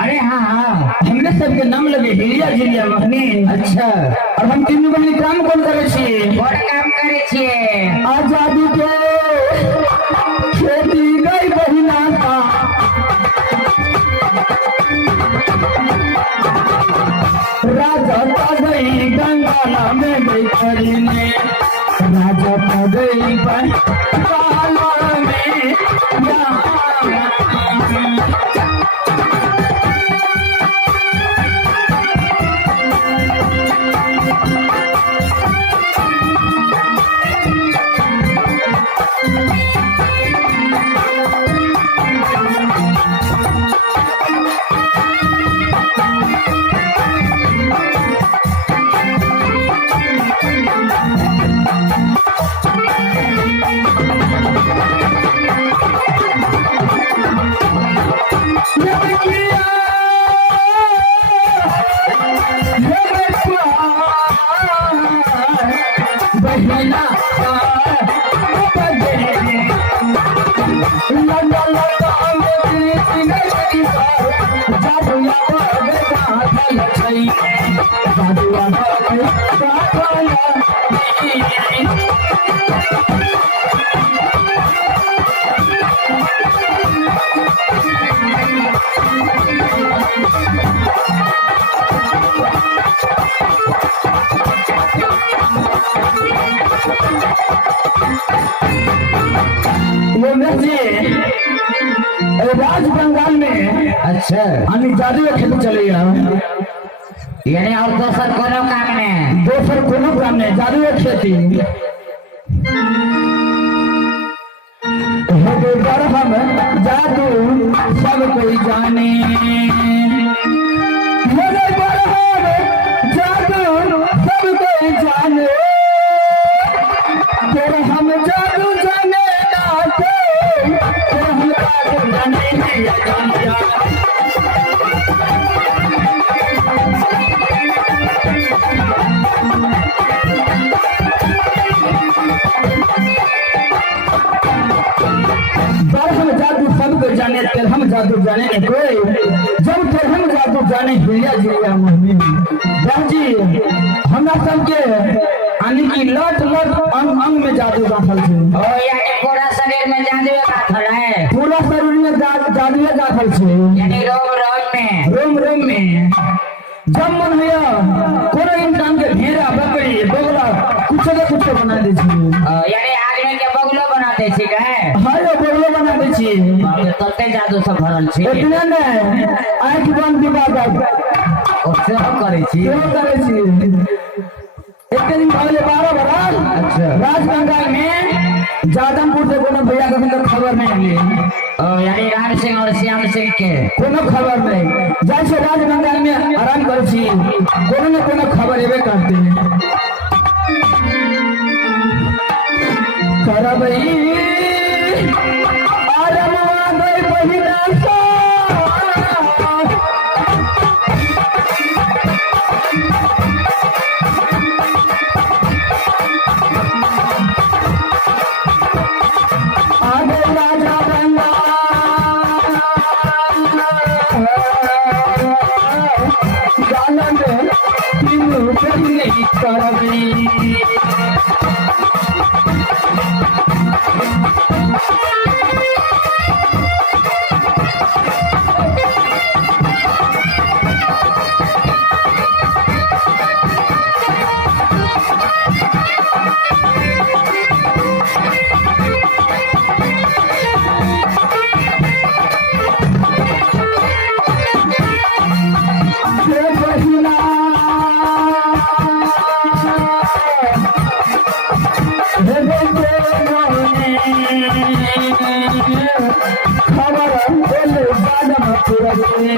अरे हाँ हाँ हमने सबके नाम लगे हिलिया जिलिया महनी। अच्छा और हम तीनों बहनी काम कौन करे छिए? बड़ काम करे छिए। आजादी के खेती गई बहिना का राजा गई गंगा में गई करीने राजा गई काला में राज बंगाल में। अच्छा हम जादू खेती चले यानी और दोसर कोनो काम ने दोसर कोनो काम ने जादू खेती हम जादू सब कोई जाने जादू सब कोई जाने तेरे हम जादू जाने हम जादू जाने जाने तेरे हम जादू जाने कोई जब तेरे हम जादू जाने हिलिया जिलिया मोहनी जी हमरा सबके यानी कि लट लट अंग अंग में जादू दाखल है। ओ यानी पूरा शरीर में जादू दाखल है। पूरा शरीर में जादू दाखल है यानी रोम रोम में जब मन है कोनो इंसान के घेरा बकरी बगला कुछ न कुछ बना दे छी। यानी आदमी के बगलो बना दे छी है। हां बगलो बना दे छी। तते जादू सब भरल छी। इतना ने आंख बंद दिवा दे ओसे हम करे छी एक दिन पहले 12 बरस। अच्छा राज बंगाल में जादमपुर से कोनो भैया का खबर नहीं मिली। यानी राम सिंह और श्याम सिंह के कोनो खबर नहीं जैसे राज बंगाल में आराम कर छी कोनो न कोनो खबर एबे करते हैं करबई आरमवा गई बहिना सा खबर बोले बादमपुर में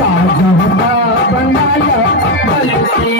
राजा बंगाल बलती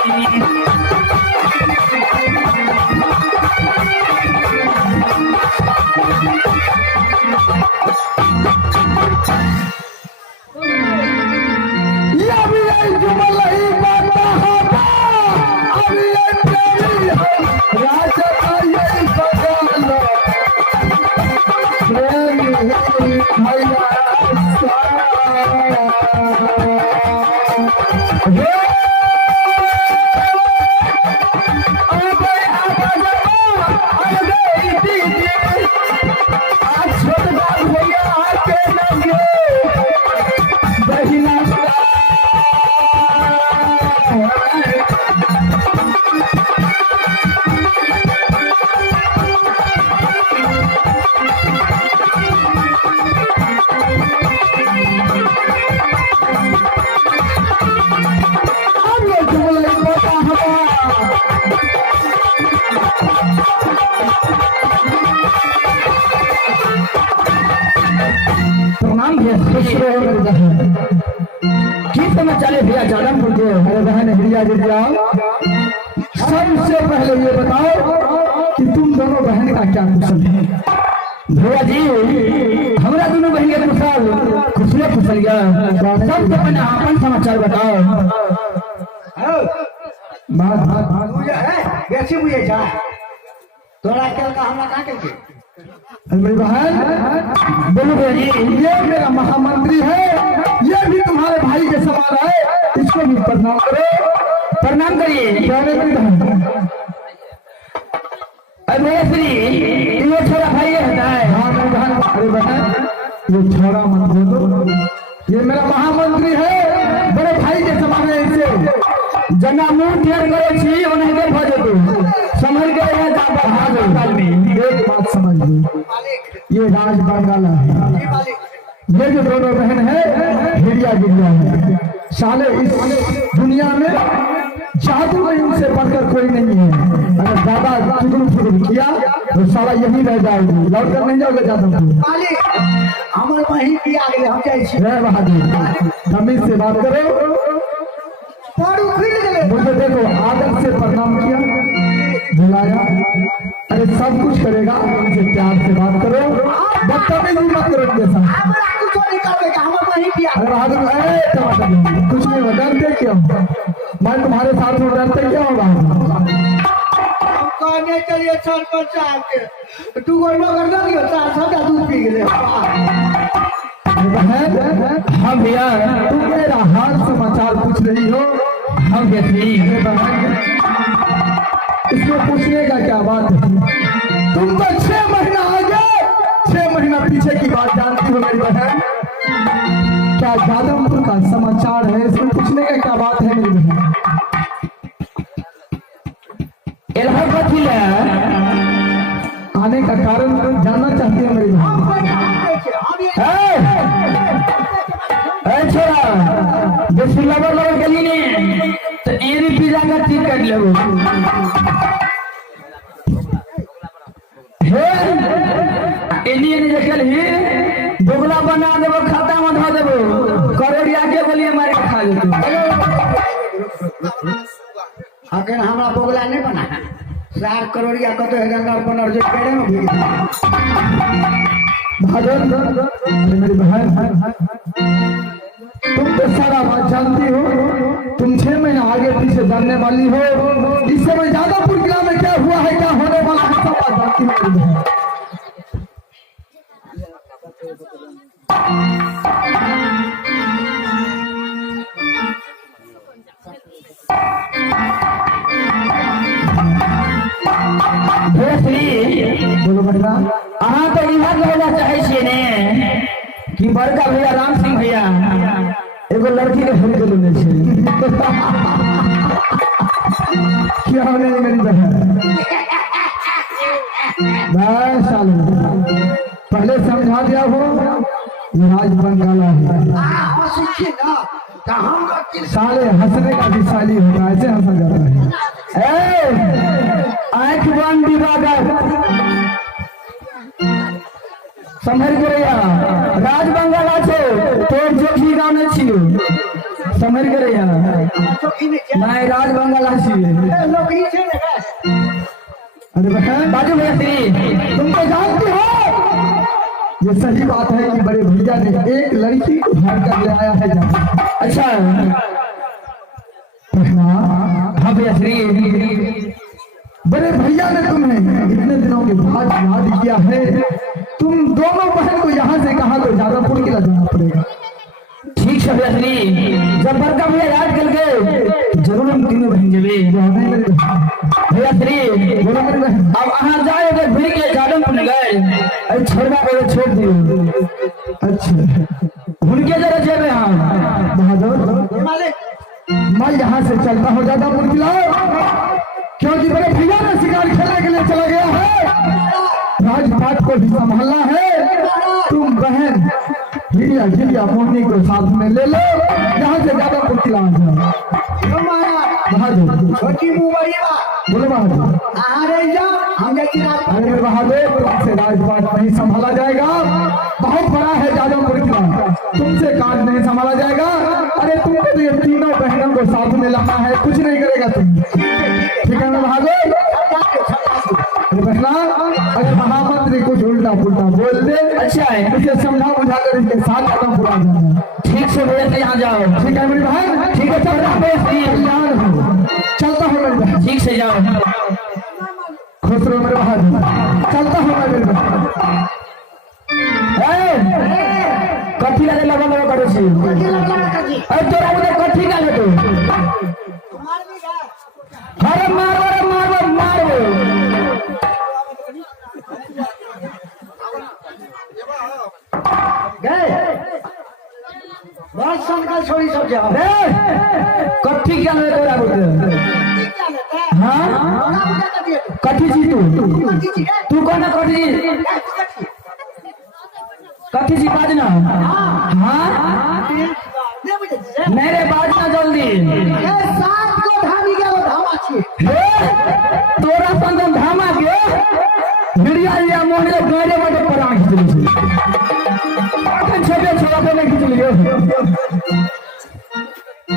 की समाचार है भैया जादमपुर के? अरे बहन भैया गिर जाओ, सबसे पहले ये बताओ कि तुम दोनों बहन का क्या कुशल है? भैया जी हमारा दोनों बहन के कुशल खुशले खुशलिया, सबसे पहले अपन समाचार बताओ। कैसे मुझे जा तोरा कल का हमला का के मेरी बहन बोलो भैया जी, ये मेरा महामंत्री है, ये भी तुम्हारे भाई के समान है, इसको भी प्रणाम करो। प्रणाम करिए। क्या मेरी बहन? अरे भैया श्री ये छोरा भाई रहता है। हाँ मेरी बहन। अरे बहन ये छोरा मत बोलो, ये मेरा महामंत्री है, बड़े भाई के समान है। इसे जना मुंह टेढ़ करे छी उन्हें के भज दो, समझ गए हैं? जा बढ़ा दो। काल में एक बात समझ लो, ये राज बंगाला है, ये जो दोनों बहन है हिरिया गिरिया है। साले इस दुनिया में जादू में इनसे बढ़कर कोई नहीं है। अगर ज्यादा चुगल फुगल किया तो साला यही रह जाओगे, लौट कर नहीं जाओगे जादू। हमारे वहीं भी आ गए हम जाए छी। बहादुर तमीज से बात करो। मुझे देखो आदर से प्रणाम किया, बुलाया, अरे सब कुछ करेगा, उनसे प्यार से बात करो, बदतमीजी मत करो उनके साथ। अरे बहादुर कुछ नहीं हो, डरते क्यों? मैं तुम्हारे साथ में डरते क्यों हो बहादुर? कहने चलिए सर पर चार के तू गोल मगर ना लियो, चार सबका दूध पी गए। हाँ भैया तुम मेरा हाल समाचार पूछ रही हो? हम इसमें पूछने का क्या बात है? तुम तो 6 महीना आगे 6 महीना पीछे की बात जानती हो मेरी बहन। क्या जादमपुर का समाचार है, इसमें पूछने का क्या बात है मेरी बहन? आने का कारण जानना चाहती है मेरी बहन? छोरा जो सिलावर लवर गली ने तो एरी पिज्जा का ठीक कर ले हे एनी एनी देखल ही दोगला बना देबो, खाता में धो देबो, करोड़िया के बोली हमारे खा लेतो। अखन हमरा बोगला नहीं बना 4 करोड़िया कतो है गंगार बनर जो केड़े में भूल भाजन मेरी बहन तुम तो सारा बात जानती हो, तुम 6 महीने आगे पीछे जानने वाली हो। इस समय जादवपुर किला में क्या हुआ है, क्या होने वाला है, सब बात जानती हो मेरी बहन। बोलो बेटा, अहाँ तो इहाँ कहना चाहे छियै ने कि बड़का भैया राम सिंह भैया एगो लड़की के हम लेने छे। क्या होने मेरी बहन? बस साले पहले समझा दिया हो ये राज बंगाला है। हाँ सीखिए ना तो हम लोग साले हंसने का भी साली होता है, ऐसे हंसा जाता है। आंख बंद दिवाकर समझ गया राज बंगाला छो तो जोखी गाने छियो समझ गया चौकी में क्या नहीं राज बंगाला छिए। लोग ही से लगा अरे बहन बाजू भैया श्री तुम तो जानते हो ये सही बात है कि बड़े भैया ने एक लड़की को घर कर ले आया है जाना। अच्छा हाँ भैया श्री बड़े भैया ने तुम्हें इतने दिनों के बाद याद किया है। तुम दोनों बहन को यहाँ से कहा तो जादवपुर के लिए जाना पड़ेगा। ठीक है भैया श्री जब बड़का भैया याद कर गए जरूर हम तीनों बहन जबे भैया श्री बोलो मेरे बहन अब अहाँ जाए अगर भिड़ के जादवपुर में गए अरे छोड़वा को छोड़ दियो। अच्छा उनके जरा जेबे हाँ बहादुर मालिक मैं यहाँ से चलता हूँ जादवपुर के लिए क्योंकि बड़े भैया ने शिकार खेलने के लिए चला गया है। राजपाट को भी संभालना है। तुम बहन हिलिया हिलिया मोहनी को साथ में ले लो यहाँ से जादवपुर के लिए जाओ। बहादुर छोटी मुंह बड़ी बात बोलो बहादुर अरे जाओ हम जाती रात अरे बहादुर तुमसे राजपाट नहीं संभाला जाएगा। बहुत बड़ा है जादवपुर किला तुमसे काज नहीं संभाला जाएगा। अरे तुमको तो ये तीनों बहनों को साथ में लाना है कुछ नहीं करेगा तुम ठीक है ना बहादुर। अरे बहना अगर महामंत्री कुछ उल्टा पुल्टा बोल दे अच्छा है इसे समझा बुझा कर इसके साथ जादवपुर आ जाना। ठीक से भैया यहाँ जाओ ठीक है मेरी बहन ठीक है चल रहा चलता हूँ मेरी बहन ठीक से जाओ खुश रहो मेरे बहादुर चलता हूँ मैं मेरे बहन। कथी लगे लगा लगा करो छी अरे तोरा उधर कथी का ले तू अरे मारो गए बहुत संकल छोड़ी सब जाओ कथी क्या ले तोरा उधर हाँ कथी जी तू कौन है कथी जी बाजना हाँ नहीं रे बाजना जल्दी सात को धामी गया वो धामा छी तोरा संग धामा के भिड़िया या मोहरे गरे बटे परांग खींच ली अखन छबे छोड़ा पे नहीं खींच लियो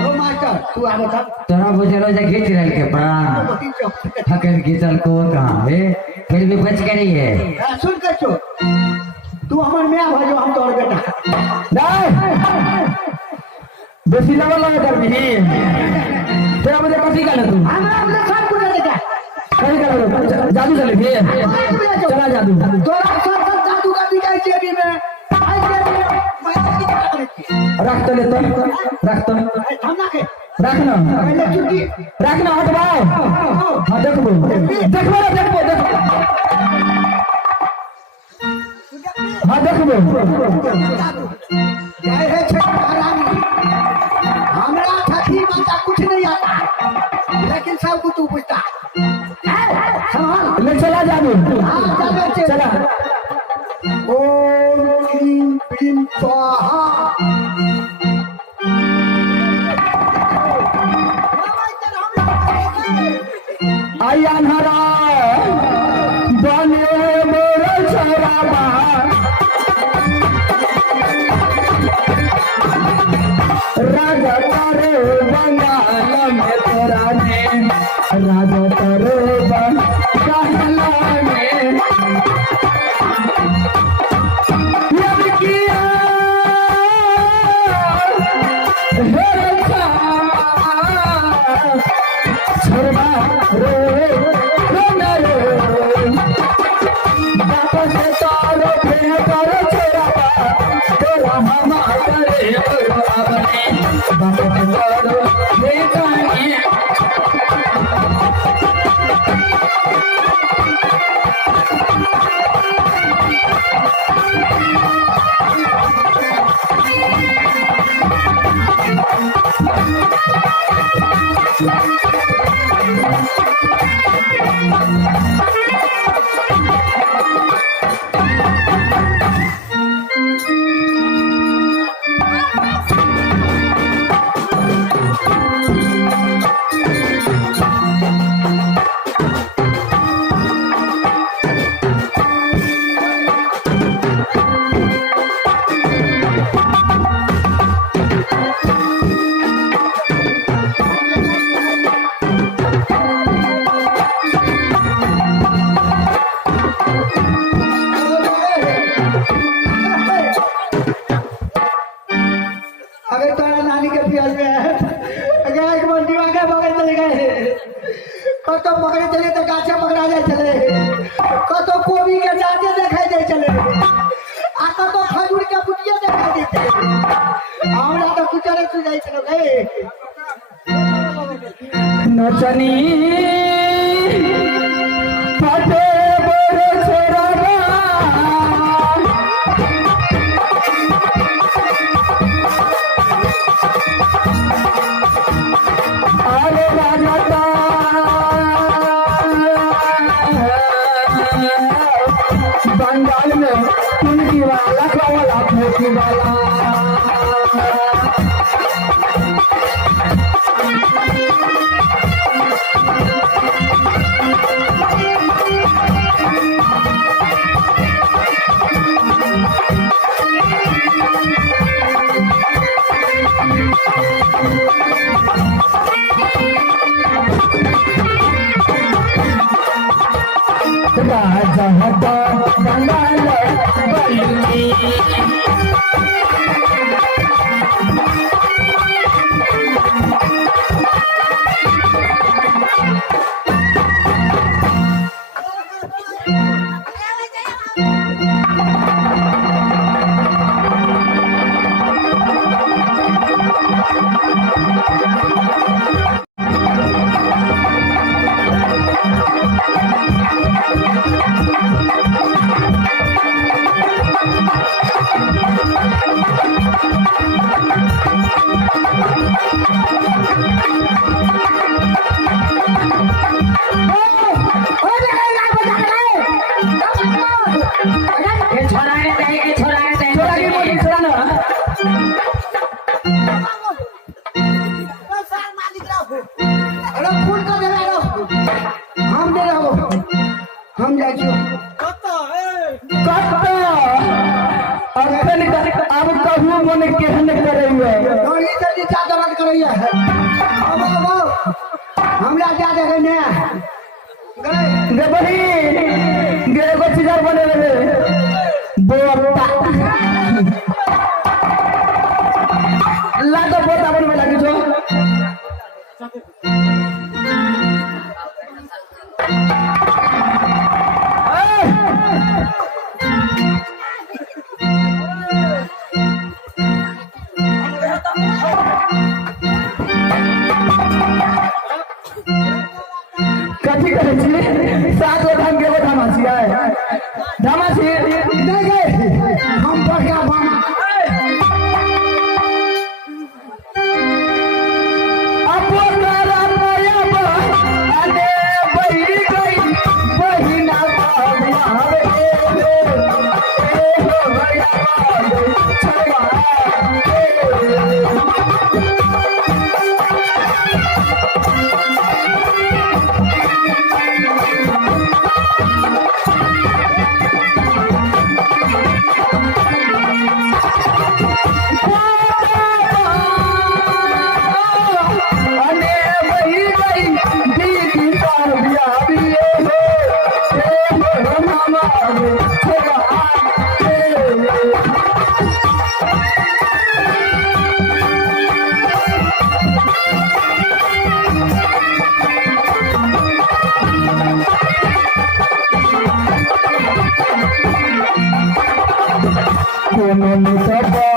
ओ मास्टर तू आ बता तोरा बुझलो जे खींच रहे के प्राण थकन खींचल को कहाँ है फिर भी बच गई है। सुन कर छो तू हमार मैं भाजो हम तोर बेटा नहीं बेसी लगा लगा कर भी तेरा मुझे कथी का ले तू हमरा अपने सब कुछ लेके कहीं कर जादू चले भी चला जादू तोरा सब जादू का दिखाई जेबी में आई जेबी में मैं की करती रख तो ले तो रख तो थमना के रखना पहले चुकी रखना हटवाओ हाँ देखो हाँ देखो जय है छठ रानी हमरा छठी माता कुछ नहीं आता लेकिन सब कुछ तू पूछता ले चला जादू चला ओम क्लीं क्लीं स्वाहा आई अनहरा बने मोर छराबा राजा तारे बंगाल में तोरा ने राजा तारे बंगाल में कतो पकड़े चले तो गाछे पकड़ा जाए चले कतो कोबी के जाते देखाई जाए चले आ कतो खजूर के बुटिया देखाई दे चले हमरा तो कुछ रे सुझाई चलो गए नचनी फटे बड़े छोराबा अरे राजा बंगाल में कुंडी वाला कवाला भोटी वाला राजा हटा बंगाल बल्ली अरे फूल का दे रहा हम दे रहा हम जाए अब कहूँ मन केहन करे जल्दी जल्दी चादर बात करैया अब हमरा जा दे गए ने गए गे बही गे एगो चीजर बने रे बोता लागो बोता बनवे लागी जो कथी करे छी सात गो धाम के वो धामासी है धामासी नहीं गए हम बढ़िया बामा अपो तारा माया बा अने बही गई बही ना मारे ए हो भैया छवा कोनो निसबा